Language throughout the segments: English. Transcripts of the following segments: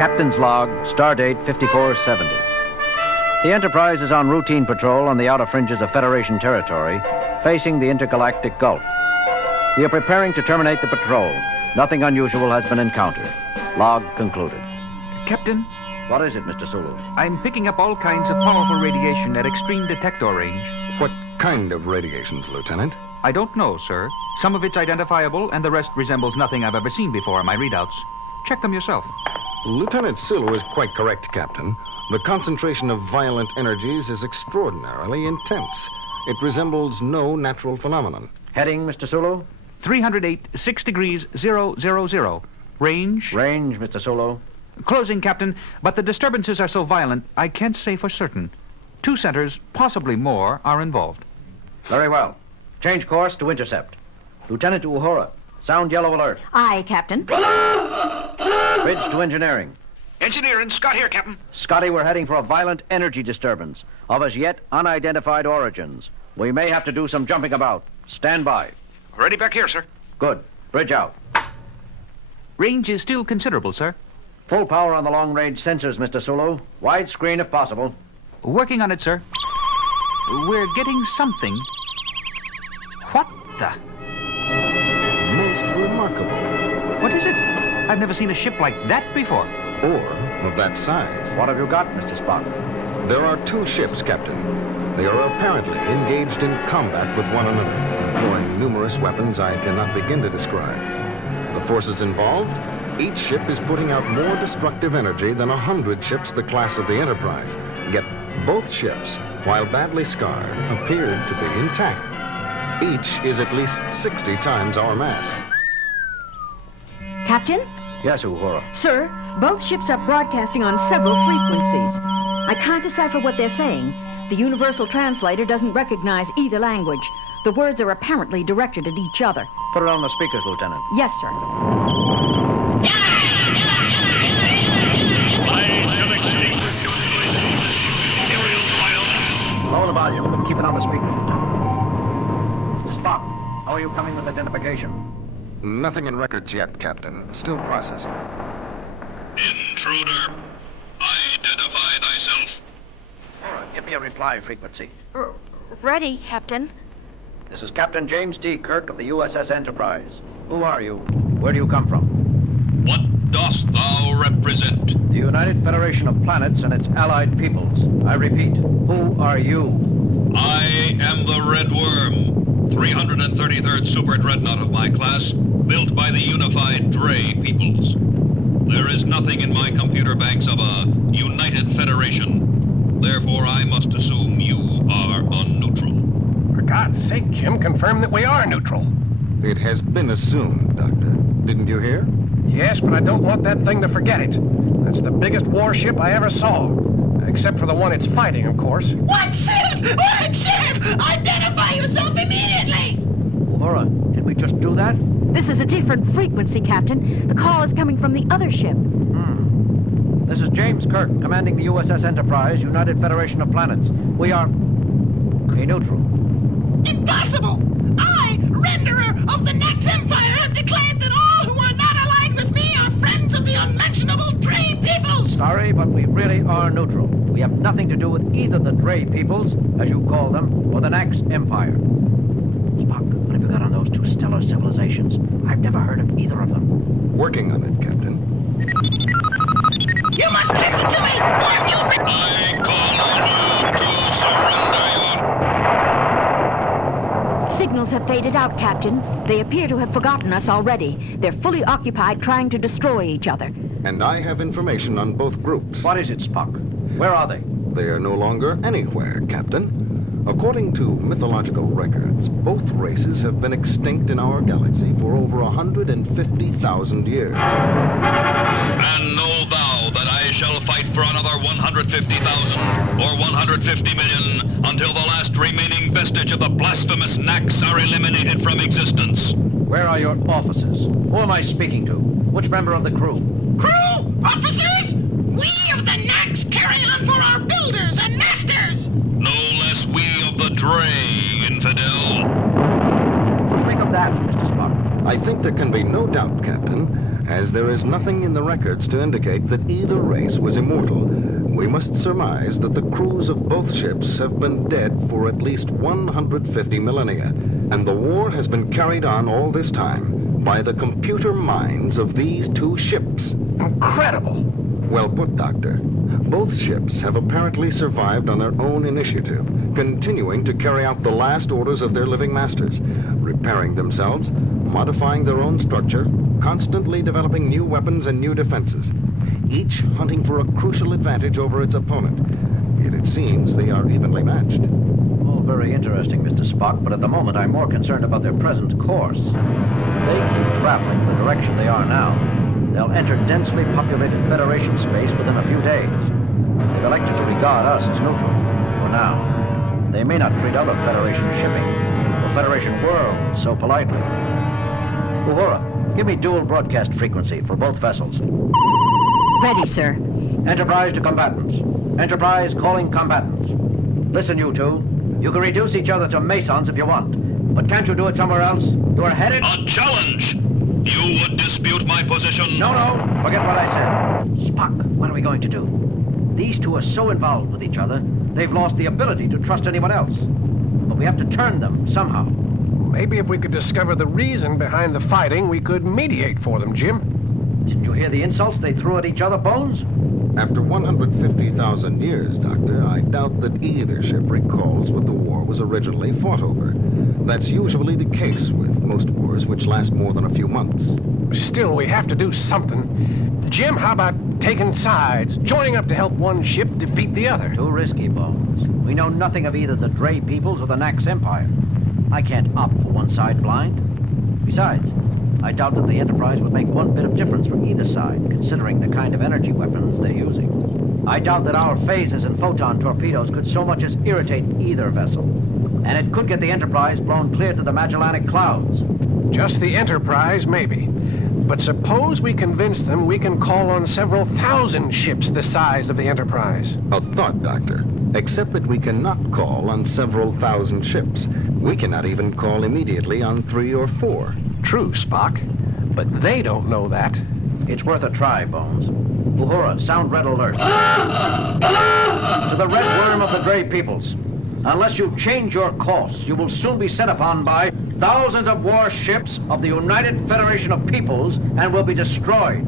Captain's log, stardate 5470. The Enterprise is on routine patrol on the outer fringes of Federation territory, facing the intergalactic Gulf. We are preparing to terminate the patrol. Nothing unusual has been encountered. Log concluded. Captain? What is it, Mr. Sulu? I'm picking up all kinds of powerful radiation at extreme detector range. What kind of radiations, Lieutenant? I don't know, sir. Some of it's identifiable, and the rest resembles nothing I've ever seen before in my readouts. Check them yourself. Lieutenant Sulu is quite correct, Captain. The concentration of violent energies is extraordinarily intense. It resembles no natural phenomenon. Heading, Mr. Sulu? 308, 6 degrees, 000. Range? Range, Mr. Sulu. Closing, Captain, but the disturbances are so violent, I can't say for certain. 2 centers, possibly more, are involved. Very well. Change course to intercept. Lieutenant Uhura, sound yellow alert. Aye, Captain. Bridge to engineering. Engineering, Scott here, Captain. Scotty, we're heading for a violent energy disturbance of as yet unidentified origins. We may have to do some jumping about. Stand by. Ready back here, sir. Good. Bridge out. Range is still considerable, sir. Full power on the long-range sensors, Mr. Sulu. Wide screen if possible. Working on it, sir. We're getting something. What the? Most remarkable. What is it? I've never seen a ship like that before. Or of that size. What have you got, Mr. Spock? There are 2 ships, Captain. They are apparently engaged in combat with one another, employing numerous weapons I cannot begin to describe. The forces involved, each ship is putting out more destructive energy than 100 ships the class of the Enterprise. Yet both ships, while badly scarred, appeared to be intact. Each is at least 60 times our mass. Captain? Yes, Uhura. Sir, both ships are broadcasting on several frequencies. I can't decipher what they're saying. The universal translator doesn't recognize either language. The words are apparently directed at each other. Put it on the speakers, Lieutenant. Yes, sir. Lower the volume. Keep it on the speakers, Lieutenant. Mr. Spock, how are you coming with identification? Nothing in records yet, Captain. Still processing. Intruder, identify thyself. All right, give me a reply frequency. Ready, Captain. This is Captain James T. Kirk of the USS Enterprise. Who are you? Where do you come from? What dost thou represent? The United Federation of Planets and its allied peoples. I repeat, who are you? I am the Red Worm, 333rd Super Dreadnought of my class, built by the unified Dre peoples. There is nothing in my computer banks of a United Federation. Therefore, I must assume you are unneutral. For God's sake, Jim, confirm that we are neutral. It has been assumed, Doctor. Didn't you hear? Yes, but I don't want that thing to forget it. That's the biggest warship I ever saw. Except for the one it's fighting, of course. What ship? What ship? Identify yourself immediately! Uhura, did we just do that? This is a different frequency, Captain. The call is coming from the other ship. This is James Kirk, commanding the USS Enterprise, United Federation of Planets. We are... neutral. Impossible! I, renderer of the Next Empire, have declared that all who are not allied with me are friends of the unmentionable Dre peoples! Sorry, but we really are neutral. We have nothing to do with either the Dre peoples, as you call them, or the Next Empire. Spock, what have you got on those 2 stellar civilizations? I've never heard of either of them. Working on it, Captain. You must listen to me, or if you... I call on you to surrender your... Signals have faded out, Captain. They appear to have forgotten us already. They're fully occupied trying to destroy each other. And I have information on both groups. What is it, Spock? Where are they? They are no longer anywhere, Captain. According to mythological records, both races have been extinct in our galaxy for over 150,000 years. And know thou that I shall fight for another 150,000 or 150 million until the last remaining vestige of the blasphemous Nax are eliminated from existence. Where are your officers? Who am I speaking to? Which member of the crew? Crew? Officers? We of the Nax carry on for our builders and masters! No less we of the Dre, infidel. What do you make of that, Mr. Spock? I think there can be no doubt, Captain, As there is nothing in the records to indicate that either race was immortal, we must surmise that the crews of both ships have been dead for at least 150 millennia, and the war has been carried on all this time by the computer minds of these two ships. Incredible. Well put, Doctor. Both ships have apparently survived on their own initiative, continuing to carry out the last orders of their living masters, repairing themselves, modifying their own structure, constantly developing new weapons and new defenses, each hunting for a crucial advantage over its opponent. Yet it seems they are evenly matched. All very interesting, Mr. Spock, but at the moment I'm more concerned about their present course. If they keep traveling the direction they are now, they'll enter densely populated Federation space within a few days. They've elected to regard us as neutral, for now. They may not treat other Federation shipping or Federation worlds so politely. Uhura, give me dual broadcast frequency for both vessels. Ready, sir. Enterprise to combatants. Enterprise calling combatants. Listen, you two. You can reduce each other to Masons if you want, but can't you do it somewhere else? You are headed... A challenge! You would dispute my position? No, forget what I said. Spock, what are we going to do? These two are so involved with each other, they've lost the ability to trust anyone else. But we have to turn them somehow. Maybe if we could discover the reason behind the fighting, we could mediate for them, Jim. Didn't you hear the insults they threw at each other, Bones? After 150,000 years, Doctor, I doubt that either ship recalls what the war was originally fought over. That's usually the case with most wars which last more than a few months. Still, we have to do something. Jim, how about taking sides, joining up to help one ship defeat the other? Too risky, Bones. We know nothing of either the Dre peoples or the Nax Empire. I can't opt for one side blind. Besides, I doubt that the Enterprise would make one bit of difference for either side, considering the kind of energy weapons they're using. I doubt that our phasers and photon torpedoes could so much as irritate either vessel. And it could get the Enterprise blown clear to the Magellanic Clouds. Just the Enterprise, maybe. But suppose we convince them we can call on several thousand ships the size of the Enterprise. A thought, Doctor. Except that we cannot call on several thousand ships. We cannot even call immediately on 3 or 4. True, Spock. But they don't know that. It's worth a try, Bones. Uhura, sound red alert. To the red worm of the Dre peoples. Unless you change your course, you will soon be set upon by thousands of warships of the United Federation of Peoples and will be destroyed.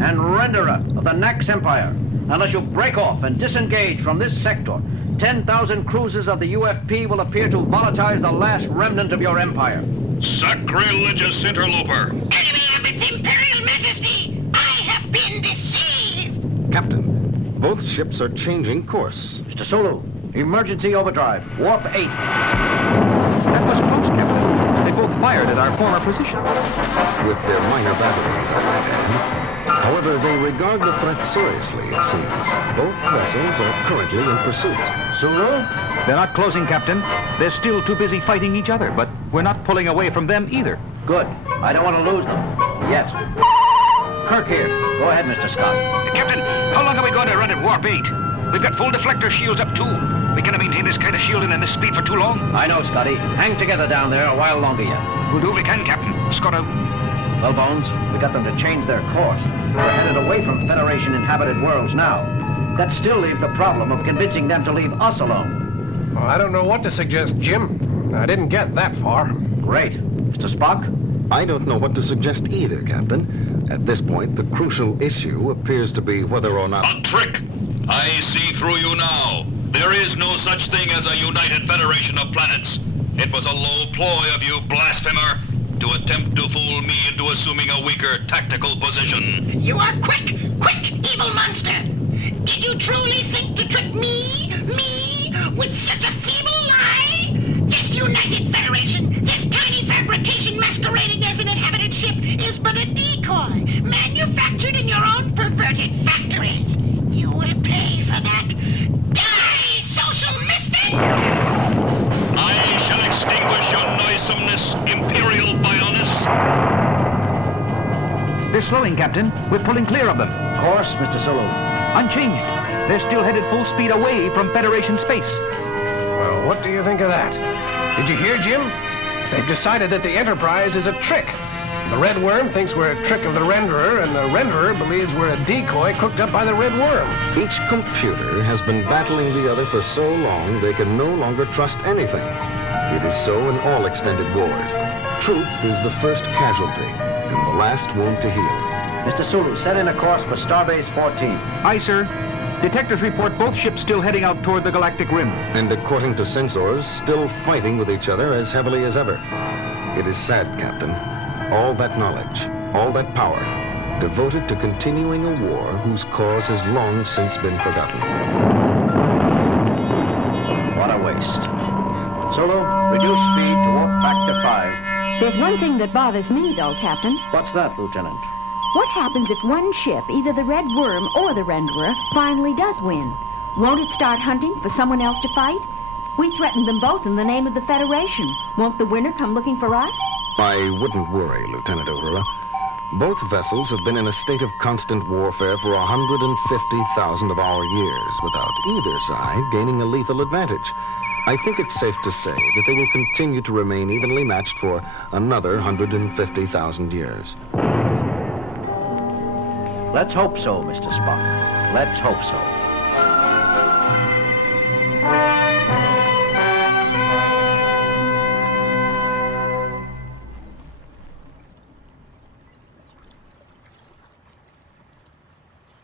And Renderer of the Nax Empire. Unless you break off and disengage from this sector, 10,000 cruisers of the UFP will appear to volatilize the last remnant of your empire. Sacrilegious interloper! Enemy of its Imperial Majesty, I have been deceived! Captain, both ships are changing course. Mr. Sulu, emergency overdrive, warp 8. That was close, Captain. They both fired at our former position. With their minor batteries, I might add. However, they regard the threat seriously, it seems. Both vessels are currently in pursuit. Sulu? They're not closing, Captain. They're still too busy fighting each other, but we're not pulling away from them either. Good. I don't want to lose them. Yet. Kirk here. Go ahead, Mr. Scott. Captain, how long are we going to run at warp 8? We've got full deflector shields up too. We cannot maintain this kind of shielding and this speed for too long. I know, Scotty. Hang together down there a while longer yet. We'll do what we can, Captain. Scott out. Well, Bones, we got them to change their course. They're headed away from Federation-inhabited worlds now. That still leaves the problem of convincing them to leave us alone. Well, I don't know what to suggest, Jim. I didn't get that far. Great. Mr. Spock? I don't know what to suggest either, Captain. At this point, the crucial issue appears to be whether or not... A trick! I see through you now. There is no such thing as a united federation of planets. It was a low ploy of you, blasphemer, to attempt to fool me into assuming a weaker tactical position. You are quick, evil monster! Did you truly think to trick me, with such a feeble lie? This United Federation, this tiny fabrication masquerading as an inhabited ship, is but a decoy, manufactured in your own perverted factories. You will pay for that. Die, social misfit! I shall extinguish your noisomeness, Imperial vileness. They're slowing, Captain. We're pulling clear of them. Course, Mr. Sulu. Unchanged. They're still headed full speed away from Federation space. Well, what do you think of that? Did you hear, Jim? They've decided that the Enterprise is a trick. The Red Worm thinks we're a trick of the Renderer, and the Renderer believes we're a decoy cooked up by the Red Worm. Each computer has been battling the other for so long they can no longer trust anything. It is so in all extended wars. Truth is the first casualty, and the last wound to heal. Mr. Sulu, set in a course for Starbase 14. Aye, sir. Detectors report both ships still heading out toward the galactic rim. And according to sensors, still fighting with each other as heavily as ever. It is sad, Captain. All that knowledge, all that power, devoted to continuing a war whose cause has long since been forgotten. What a waste. Sulu, reduce speed to warp factor 5. There's one thing that bothers me, though, Captain. What's that, Lieutenant? What happens if one ship, either the Red Worm or the Renderer, finally does win? Won't it start hunting for someone else to fight? We threatened them both in the name of the Federation. Won't the winner come looking for us? I wouldn't worry, Lieutenant Uhura. Both vessels have been in a state of constant warfare for 150,000 of our years, without either side gaining a lethal advantage. I think it's safe to say that they will continue to remain evenly matched for another 150,000 years. Let's hope so, Mr. Spock. Let's hope so.